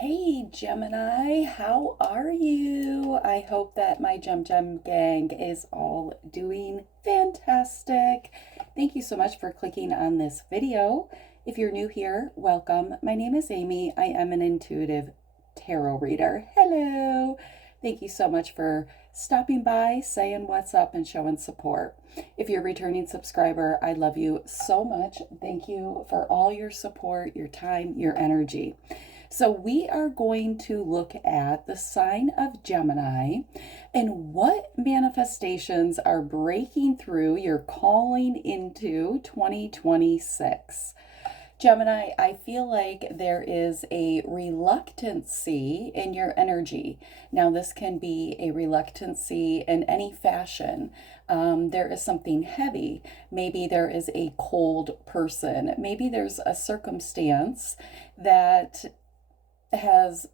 Hey Gemini, how are you? I hope that my Gem gang is all doing fantastic. Thank you so much for clicking on this video. If you're new here, welcome. My name is Amy. I am an intuitive tarot reader. Hello. Thank you so much for stopping by, saying what's up, and showing support. If you're a returning subscriber, I love you so much. Thank you for all your support, your time, your energy. So we are going to look at the sign of Gemini and what manifestations are breaking through, you're calling into 2026. Gemini, I feel like there is a reluctancy in your energy. Now, this can be a reluctancy in any fashion. There is something heavy. Maybe there is a cold person. Maybe there's a circumstance that has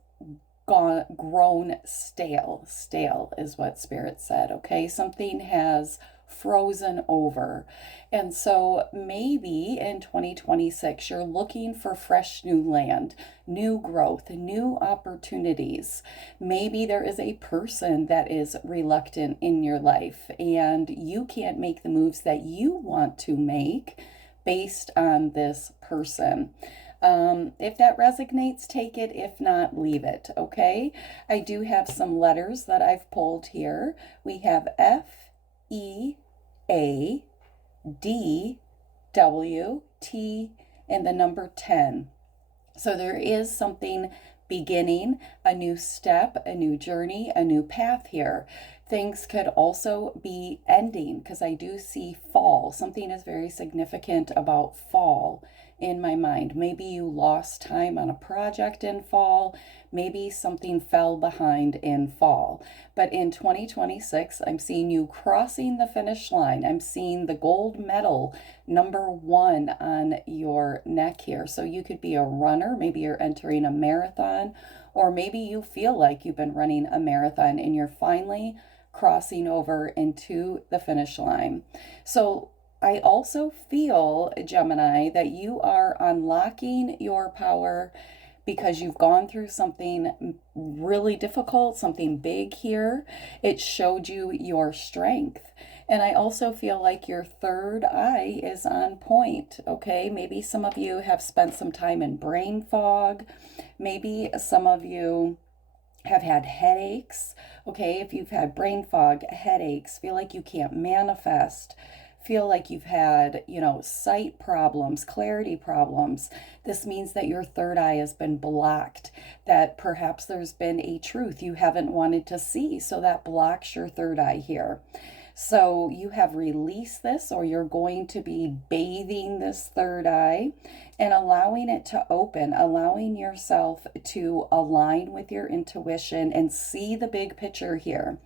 grown stale. Stale is what Spirit said, okay? Something has frozen over. And so maybe in 2026, you're looking for fresh new land, new growth, new opportunities. Maybe there is a person that is reluctant in your life and you can't make the moves that you want to make based on this person. If that resonates, take it. If not, leave it, okay? I do have some letters that I've pulled here. We have F, E, A, D, W, T, and the number 10. So there is something beginning, a new step, a new journey, a new path here. Things could also be ending because I do see fall. Something is very significant about fall in my mind. Maybe you lost time on a project in fall. Maybe something fell behind in fall. But in 2026, I'm seeing you crossing the finish line. I'm seeing the gold medal number 1 on your neck here. So you could be a runner. Maybe you're entering a marathon, or maybe you feel like you've been running a marathon and you're finally crossing over into the finish line. So I also feel, Gemini, that you are unlocking your power because you've gone through something really difficult, something big here. It showed you your strength. And I also feel like your third eye is on point, okay? Maybe some of you have spent some time in brain fog. Maybe some of you have had headaches, okay? If you've had brain fog, headaches, feel like you can't manifest, feel like you've had, sight problems, clarity problems, this means that your third eye has been blocked, that perhaps there's been a truth you haven't wanted to see, so that blocks your third eye here. So you have released this, or you're going to be bathing this third eye and allowing it to open, allowing yourself to align with your intuition and see the big picture here.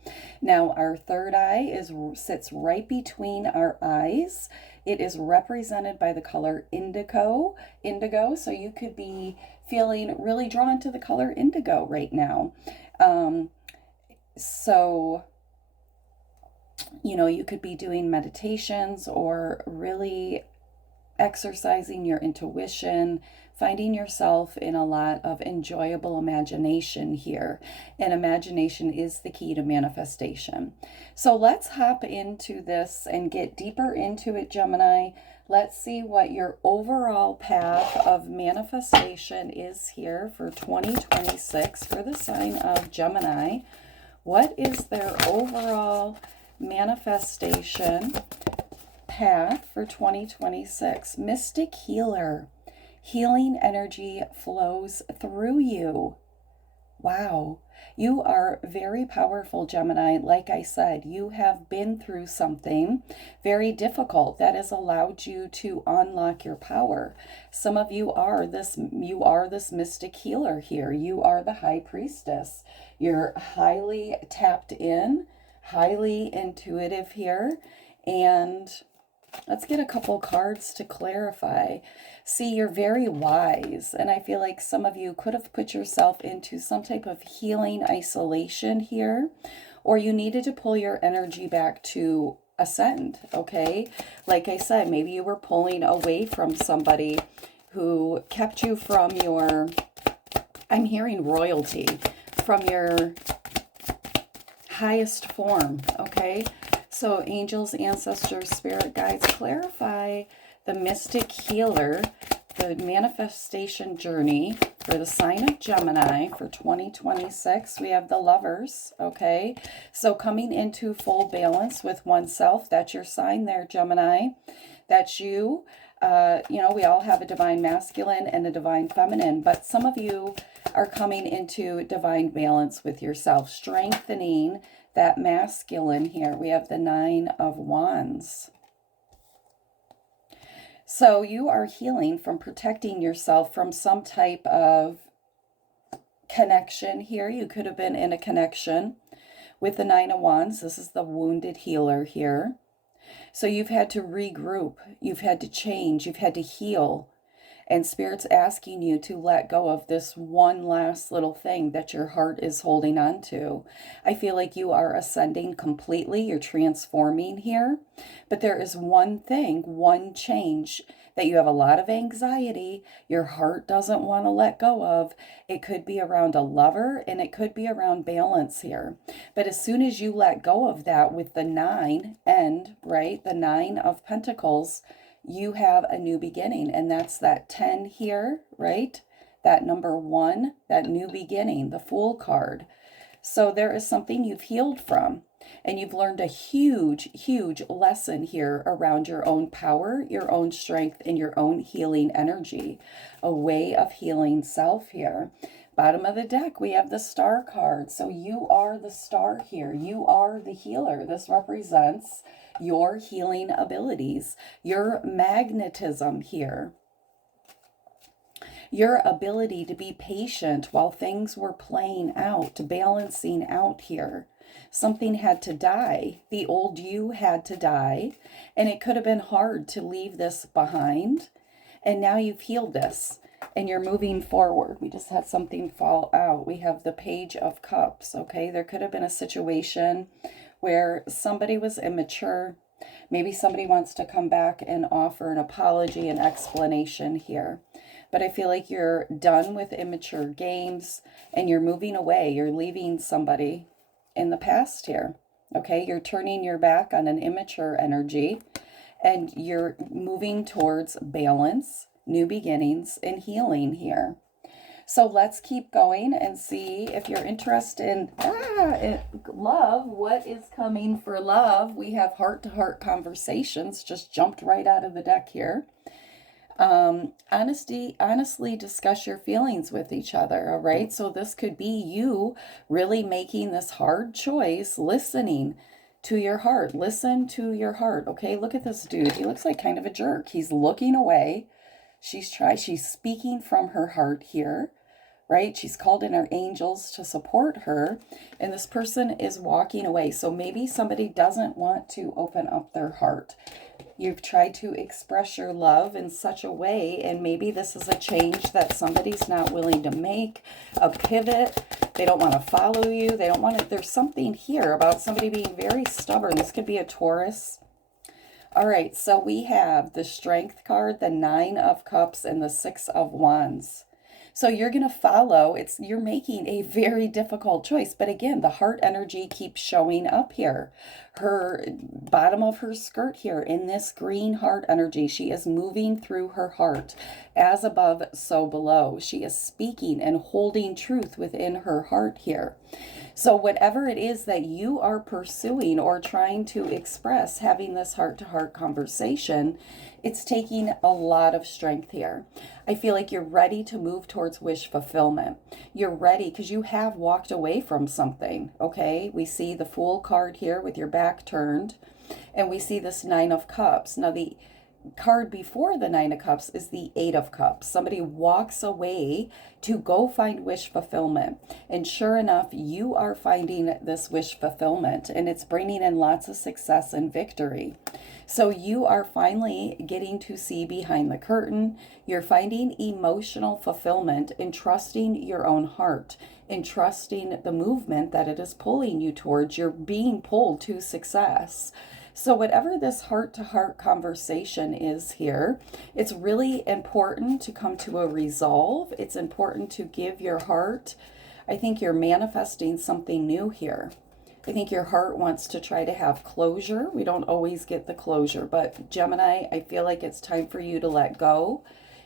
Now, our third eye sits right between our eyes. It is represented by the color indigo. So you could be feeling really drawn to the color indigo right now. You could be doing meditations or really exercising your intuition, finding yourself in a lot of enjoyable imagination here. And imagination is the key to manifestation. So let's hop into this and get deeper into it, Gemini. Let's see what your overall path of manifestation is here for 2026 for the sign of Gemini. What is their overall manifestation path for 2026? Mystic healer. Healing energy flows through you. Wow. You are very powerful, Gemini. Like I said, you have been through something very difficult that has allowed you to unlock your power. Some of you are this mystic healer here. You are the high priestess. You're highly tapped in, highly intuitive here. And let's get a couple cards to clarify. See, you're very wise, and I feel like some of you could have put yourself into some type of healing isolation here, or you needed to pull your energy back to ascend, okay? Like I said, maybe you were pulling away from somebody who kept you from your I'm hearing royalty from your highest form, okay? So angels, ancestors, spirit guides, clarify the mystic healer, the manifestation journey for the sign of Gemini for 2026. We have the Lovers, okay? So coming into full balance with oneself, that's your sign there, Gemini. That's you. You know, we all have a divine masculine and a divine feminine, but some of you are coming into divine balance with yourself, strengthening that masculine here. We have the Nine of Wands. So you are healing from protecting yourself from some type of connection here. You could have been in a connection with the Nine of Wands. This is the wounded healer here. So you've had to regroup, you've had to change, you've had to heal. And Spirit's asking you to let go of this one last little thing that your heart is holding on to. I feel like you are ascending completely. You're transforming here. But there is one thing, one change that you have a lot of anxiety. Your heart doesn't want to let go of. It could be around a lover and it could be around balance here. But as soon as you let go of that with the 9 end, right, the 9 of Pentacles, you have a new beginning, and that's that 10 here, right? That number 1, that new beginning, the Fool card. So there is something you've healed from, and you've learned a huge, huge lesson here around your own power, your own strength, and your own healing energy, a way of healing self here. Bottom of the deck, we have the Star card. So you are the star here. You are the healer. This represents your healing abilities, your magnetism here, your ability to be patient while things were playing out, balancing out here. Something had to die. The old you had to die, and it could have been hard to leave this behind. And now you've healed this and you're moving forward. We just had something fall out. We have the Page of Cups, okay? There could have been a situation where somebody was immature. Maybe somebody wants to come back and offer an apology, an explanation here. But I feel like you're done with immature games and you're moving away. You're leaving somebody in the past here, okay? You're turning your back on an immature energy and you're moving towards balance, new beginnings, and healing here. So let's keep going and see if you're interested in love. What is coming for love? We have heart-to-heart conversations. Just jumped right out of the deck here. Honestly discuss your feelings with each other, all right? So this could be you really making this hard choice, listening to your heart. Listen to your heart, okay? Look at this dude. He looks like kind of a jerk. He's looking away. She's speaking from her heart here, right? She's called in her angels to support her, and this person is walking away. So maybe somebody doesn't want to open up their heart. You've tried to express your love in such a way, and maybe this is a change that somebody's not willing to make, a pivot. They don't want to follow you. They don't want to. There's something here about somebody being very stubborn. This could be a Taurus. All right, so we have the Strength card, the 9 of Cups, and the 6 of Wands. So you're going to follow. You're making a very difficult choice. But again, the heart energy keeps showing up here. Her bottom of her skirt here in this green heart energy, she is moving through her heart. As above, so below. She is speaking and holding truth within her heart here. So whatever it is that you are pursuing or trying to express, having this heart-to-heart conversation, it's taking a lot of strength here. I feel like you're ready to move towards wish fulfillment. You're ready because you have walked away from something, okay? We see the Fool card here with your back turned, and we see this 9 of Cups. Now, the card before the 9 of Cups is the 8 of Cups. Somebody walks away to go find wish fulfillment. And sure enough, you are finding this wish fulfillment, and it's bringing in lots of success and victory. So you are finally getting to see behind the curtain. You're finding emotional fulfillment in trusting your own heart, in trusting the movement that it is pulling you towards. You're being pulled to success. So whatever this heart-to-heart conversation is here, it's really important to come to a resolve. It's important to give your heart. I think you're manifesting something new here. I think your heart wants to try to have closure. We don't always get the closure, but Gemini, I feel like it's time for you to let go.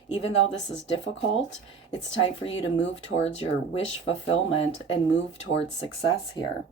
Even though this is difficult, it's time for you to move towards your wish fulfillment and move towards success here.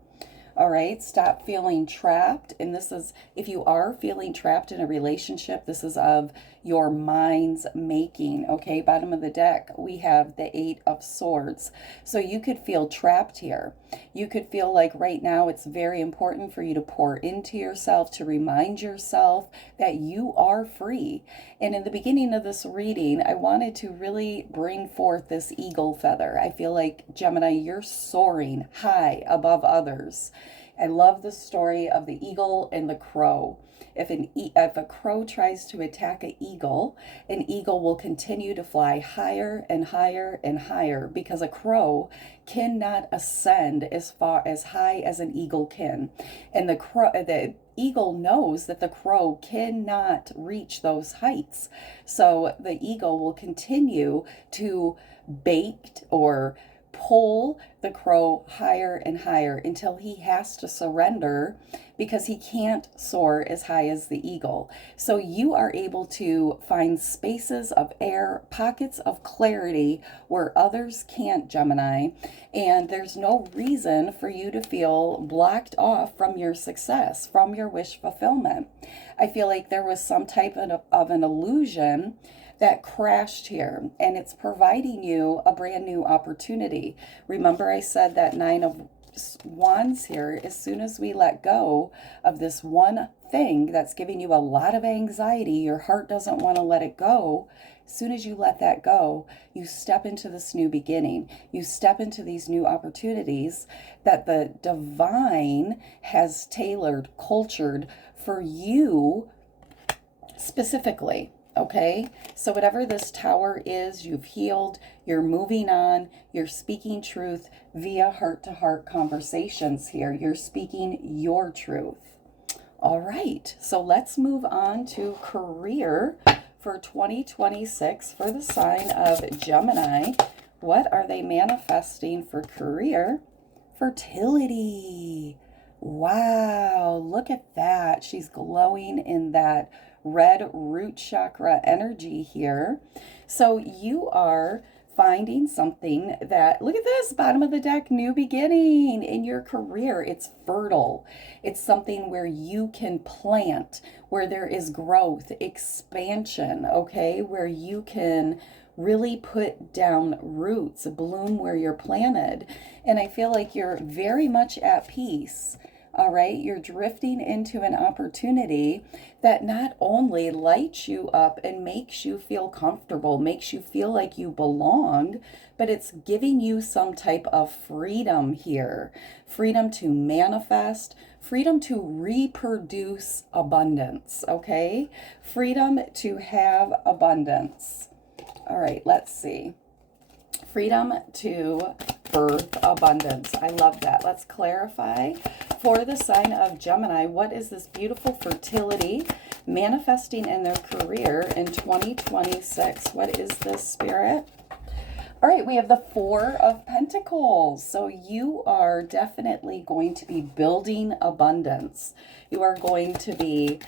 All right, stop feeling trapped. And this is, if you are feeling trapped in a relationship, this is of your mind's making. Okay, bottom of the deck, we have the 8 of Swords. So you could feel trapped here. You could feel like right now it's very important for you to pour into yourself, to remind yourself that you are free. And in the beginning of this reading, I wanted to really bring forth this eagle feather. I feel like, Gemini, you're soaring high above others. I love the story of the eagle and the crow. If a crow tries to attack an eagle will continue to fly higher and higher and higher, because a crow cannot ascend as high as an eagle can. And the eagle knows that the crow cannot reach those heights. So the eagle will continue to bait or pull the crow higher and higher until he has to surrender, because he can't soar as high as the eagle. So you are able to find spaces of air, pockets of clarity where others can't, Gemini, and there's no reason for you to feel blocked off from your success, from your wish fulfillment. I feel like there was some type of an illusion that crashed here, and it's providing you a brand new opportunity. Remember, I said that 9 of Wands here, as soon as we let go of this one thing that's giving you a lot of anxiety, your heart doesn't want to let it go. As soon as you let that go, you step into this new beginning. You step into these new opportunities that the divine has tailored, cultured for you specifically. Okay, so whatever this tower is, you've healed, you're moving on, you're speaking truth via heart-to-heart conversations here. You're speaking your truth. All right, so let's move on to career for 2026 for the sign of Gemini. What are they manifesting for career? Fertility. Wow, look at that. She's glowing in that red root chakra energy here. So you are finding something that, look at this, bottom of the deck, new beginning in your career. It's fertile. It's something where you can plant, where there is growth, expansion, okay, where you can really put down roots, bloom where you're planted. And I feel like you're very much at peace. All right, you're drifting into an opportunity that not only lights you up and makes you feel comfortable, makes you feel like you belong, but it's giving you some type of freedom here. Freedom to manifest, freedom to reproduce abundance, okay? Freedom to have abundance. All right, let's see. Freedom to birth abundance. I love that. Let's clarify for the sign of Gemini, what is this beautiful fertility manifesting in their career in 2026? What is this, Spirit? All right, we have the 4 of Pentacles. So you are definitely going to be building abundance. You are going to be,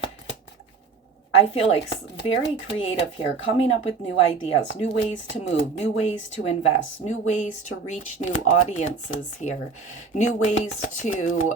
I feel like, very creative here, coming up with new ideas, new ways to move, new ways to invest, new ways to reach new audiences here, new ways to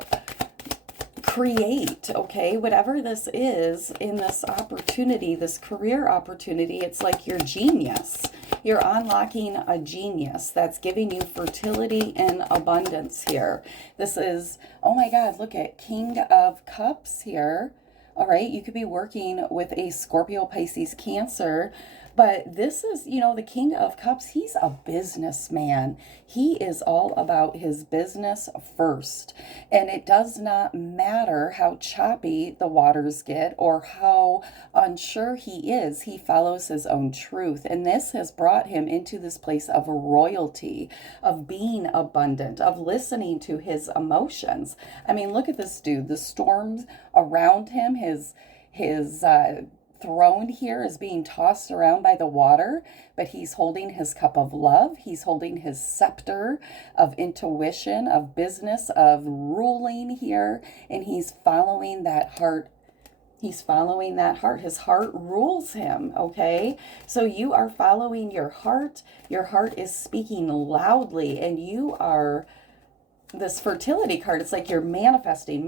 create, okay? Whatever this is in this opportunity, this career opportunity, it's like you're genius. You're unlocking a genius that's giving you fertility and abundance here. This is, oh my God, look at King of Cups here. All right, you could be working with a Scorpio, Pisces, Cancer, But this is, the King of Cups, he's a businessman. He is all about his business first. And it does not matter how choppy the waters get or how unsure he is, he follows his own truth. And this has brought him into this place of royalty, of being abundant, of listening to his emotions. I mean, look at this dude. The storms around him, his throne here is being tossed around by the water, but he's holding his cup of love. He's holding his scepter of intuition, of business, of ruling here, and he's following that heart. He's following that heart. His heart rules him, okay? So you are following your heart. Your heart is speaking loudly, and you are this fertility card. It's like you're manifesting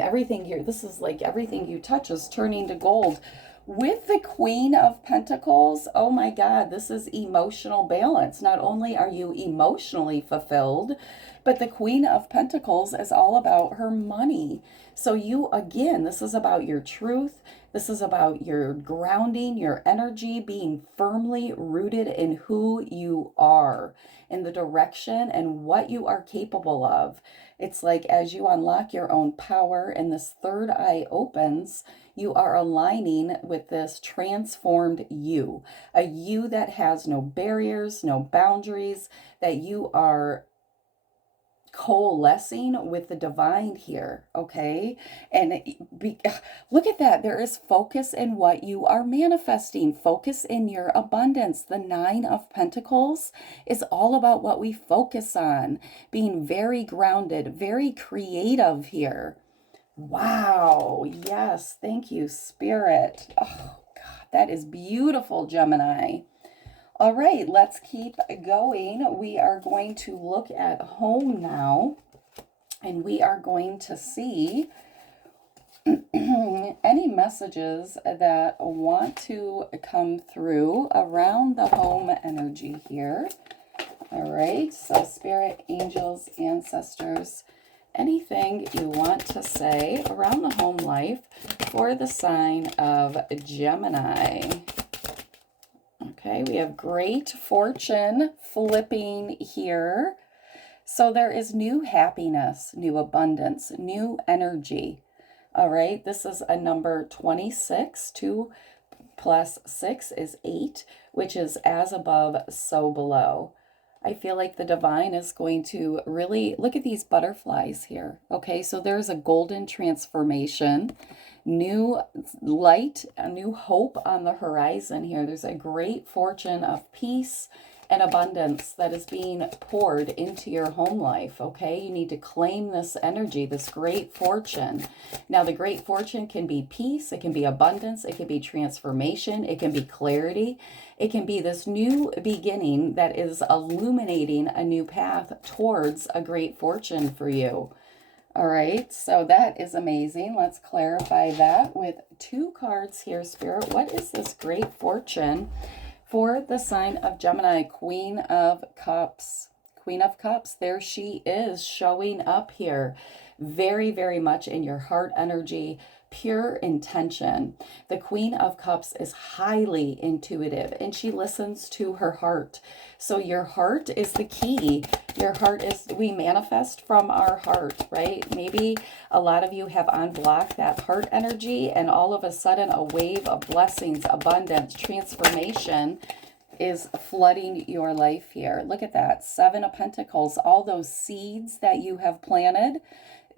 everything here. This is like everything you touch is turning to gold. With the Queen of Pentacles, oh my God, this is emotional balance. Not only are you emotionally fulfilled, but the Queen of Pentacles is all about her money. So you, again, this is about your truth. This is about your grounding, your energy, being firmly rooted in who you are, in the direction and what you are capable of. It's like as you unlock your own power and this third eye opens, you are aligning with this transformed you, a you that has no barriers, no boundaries, that you are coalescing with the divine here, okay? And look at that. There is focus in what you are manifesting. Focus in your abundance. The Nine of Pentacles is all about what we focus on, being very grounded, very creative here. Wow. Yes. Thank you, Spirit. Oh, God, that is beautiful, Gemini. All right, let's keep going. We are going to look at home now, and we are going to see any messages that want to come through around the home energy here. All right, so Spirit, angels, ancestors, anything you want to say around the home life for the sign of Gemini. Okay, we have great fortune flipping here. So there is new happiness, new abundance, new energy. All right, this is a number 26. 2 plus 6 is 8, which is as above, so below. I feel like the divine is going to really look at these butterflies here. Okay, so there's a golden transformation, new light, a new hope on the horizon here. There's a great fortune of peace and abundance that is being poured into your home life, okay? You need to claim this energy, this great fortune. Now, the great fortune can be peace, it can be abundance, it can be transformation, it can be clarity, it can be this new beginning that is illuminating a new path towards a great fortune for you. All right, so that is amazing. Let's clarify that with 2 cards here, Spirit. What is this great fortune for the sign of Gemini? Queen of Cups. Queen of Cups, there she is showing up here. Very, very much in your heart energy, pure intention. The Queen of Cups is highly intuitive and she listens to her heart. So your heart is the key. Your heart is, we manifest from our heart, right? Maybe a lot of you have unblocked that heart energy and all of a sudden a wave of blessings, abundance, transformation is flooding your life here. Look at that. 7 of Pentacles, all those seeds that you have planted,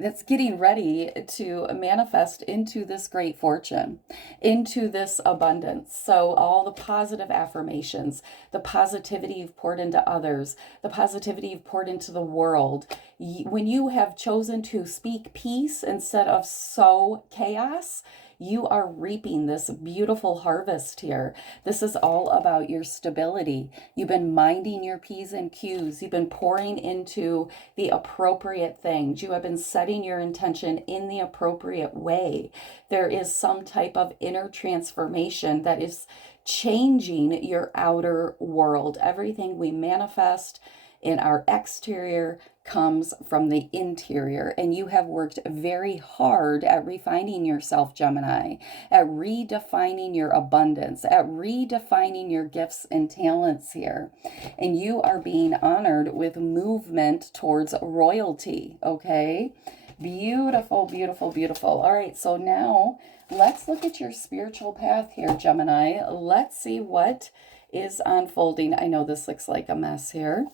that's getting ready to manifest into this great fortune, into this abundance. So all the positive affirmations, the positivity you've poured into others, the positivity you've poured into the world, when you have chosen to speak peace instead of sow chaos, you are reaping this beautiful harvest here. This is all about your stability. You've been minding your P's and Q's. You've been pouring into the appropriate things. You have been setting your intention in the appropriate way. There is some type of inner transformation that is changing your outer world. Everything we manifest and our exterior comes from the interior. And you have worked very hard at refining yourself, Gemini, at redefining your abundance, at redefining your gifts and talents here. And you are being honored with movement towards royalty, okay? Beautiful, beautiful, beautiful. All right, so now let's look at your spiritual path here, Gemini. Let's see what is unfolding. I know this looks like a mess here.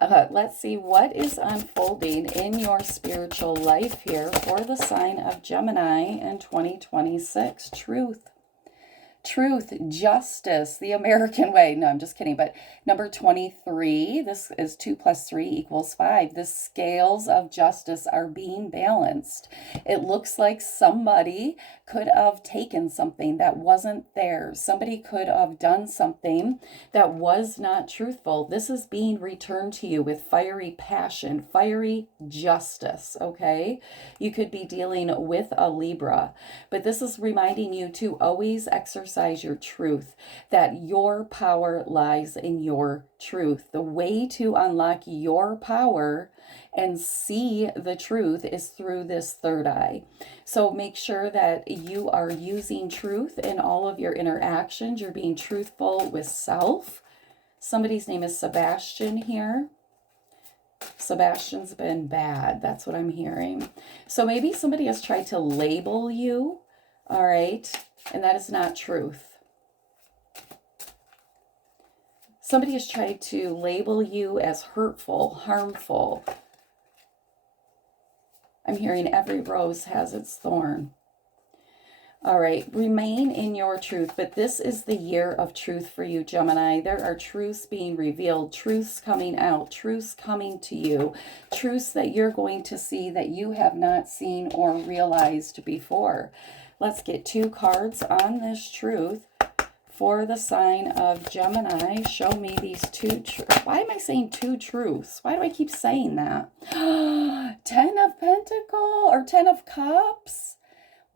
Let's see what is unfolding in your spiritual life here for the sign of Gemini in 2026. Truth, justice, the American way. No, I'm just kidding. But number 23, this is 2 + 3 = 5. The scales of justice are being balanced. It looks like somebody could have taken something that wasn't theirs. Somebody could have done something that was not truthful. This is being returned to you with fiery passion, fiery justice, okay? You could be dealing with a Libra, but this is reminding you to always exercise your truth, that your power lies in your truth. The way to unlock your power and see the truth is through this third eye. So make sure that you are using truth in all of your interactions. You're being truthful with self. Somebody's name is Sebastian here. Sebastian's been bad. That's what I'm hearing. So maybe somebody has tried to label you, all right? And that is not truth. Somebody has tried to label you as hurtful, harmful. I'm hearing every rose has its thorn. All right, remain in your truth, but this is the year of truth for you, Gemini. There are truths being revealed, truths coming out, truths coming to you, truths that you're going to see that you have not seen or realized before. Let's get 2 cards on this truth for the sign of Gemini. Show me these 2 truths. Why am I saying 2 truths? Why do I keep saying that? 10 of Pentacles or 10 of Cups.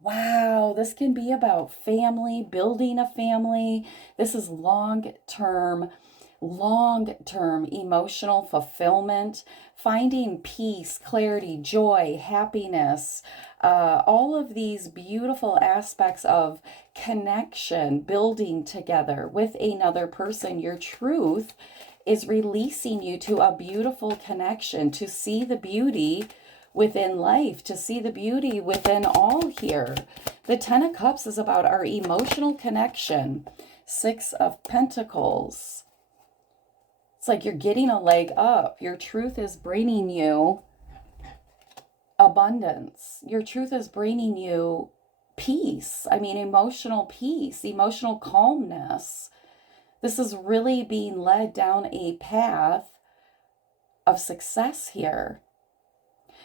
Wow, this can be about family, building a family. This is long-term emotional fulfillment, finding peace, clarity, joy, happiness, all of these beautiful aspects of connection, building together with another person. Your truth is releasing you to a beautiful connection, to see the beauty within life, to see the beauty within all here. The 10 of Cups is about our emotional connection. 6 of Pentacles. It's like you're getting a leg up. Your truth is bringing you abundance. Your truth is bringing you peace. I mean, emotional peace, emotional calmness. This is really being led down a path of success here.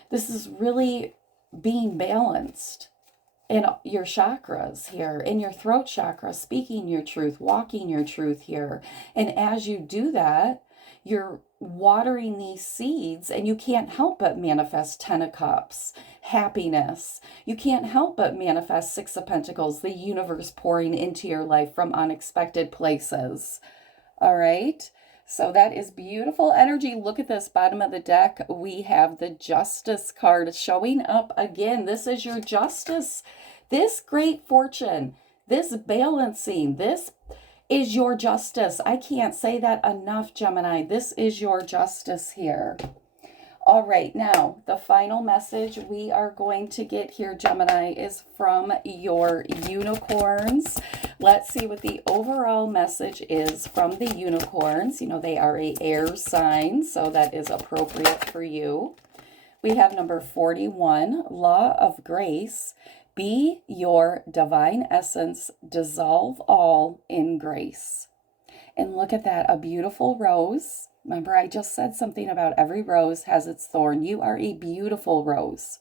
This is really being balanced in your chakras here, in your throat chakra, speaking your truth, walking your truth here. And as you do that, you're watering these seeds, and you can't help but manifest 10 of Cups, happiness. You can't help but manifest 6 of Pentacles, the universe pouring into your life from unexpected places. All right. So that is beautiful energy. Look at this bottom of the deck. We have the Justice card showing up again. This is your justice. This great fortune, this balancing, this is your justice. I can't say that enough, Gemini. This is your justice here. All right, now the final message we are going to get here, Gemini, is from your unicorns. Let's see what the overall message is from the unicorns. You know, they are an air sign, so that is appropriate for you. We have number 41, Law of Grace. Be your divine essence, dissolve all in grace. And look at that, a beautiful rose. Remember, I just said something about every rose has its thorn. You are a beautiful rose.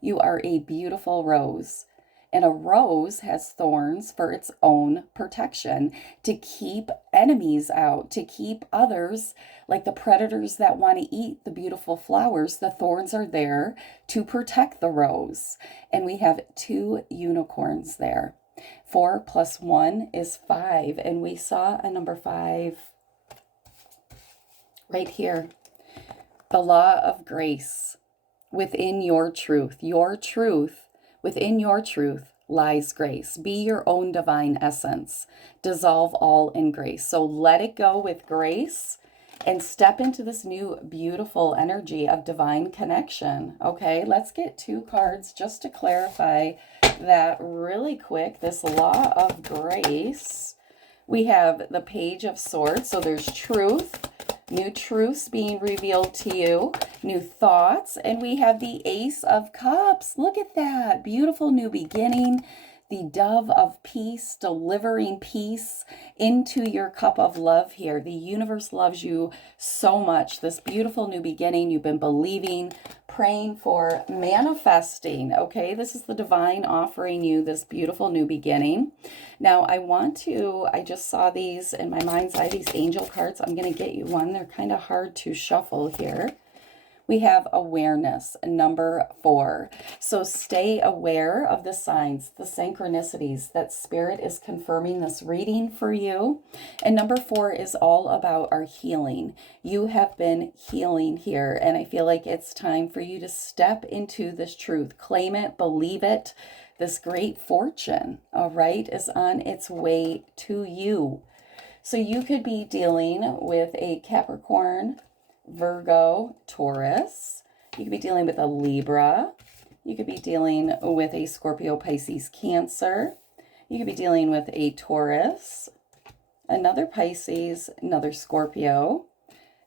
You are a beautiful rose. And a rose has thorns for its own protection, to keep enemies out, to keep others, like the predators that want to eat the beautiful flowers. The thorns are there to protect the rose. And we have 2 unicorns there. 4 + 1 is 5. And we saw a number 5 right here. The law of grace within your truth. Within your truth lies grace. Be your own divine essence. Dissolve all in grace. So let it go with grace and step into this new beautiful energy of divine connection. Okay, let's get 2 cards just to clarify that really quick. This law of grace. We have the Page of Swords. So there's truth, new truths being revealed to you, new thoughts, and we have the Ace of Cups. Look at that. Beautiful new beginning. The Dove of Peace, delivering peace into your cup of love here. The universe loves you so much. This beautiful new beginning you've been believing, praying for, manifesting. Okay, this is the divine offering you this beautiful new beginning. Now, I just saw these in my mind's eye, these angel cards. I'm going to get you one. They're kind of hard to shuffle here. We have awareness, number 4. So stay aware of the signs, the synchronicities that Spirit is confirming this reading for you. And number 4 is all about our healing. You have been healing here, and I feel like it's time for you to step into this truth. Claim it, believe it. This great fortune, all right, is on its way to you. So you could be dealing with a Capricorn, Virgo, Taurus. You could be dealing with a Libra. You could be dealing with a Scorpio, Pisces, Cancer. You could be dealing with a Taurus, another Pisces, another Scorpio,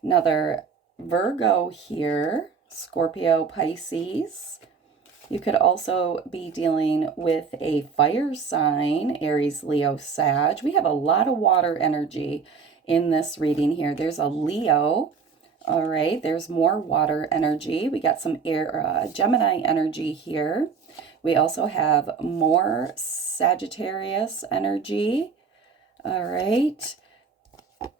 another Virgo here, Scorpio, Pisces. You could also be dealing with a fire sign, Aries, Leo, Sag. We have a lot of water energy in this reading here. There's a Leo. All right, there's more water energy. We got some air, Gemini energy here. We also have more Sagittarius energy. All right,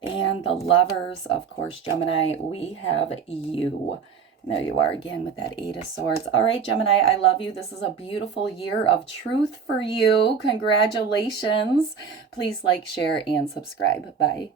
and the Lovers, of course, Gemini, we have you. There you are again with that 8 of Swords. All right, Gemini, I love you. This is a beautiful year of truth for you. Congratulations. Please like, share, and subscribe. Bye.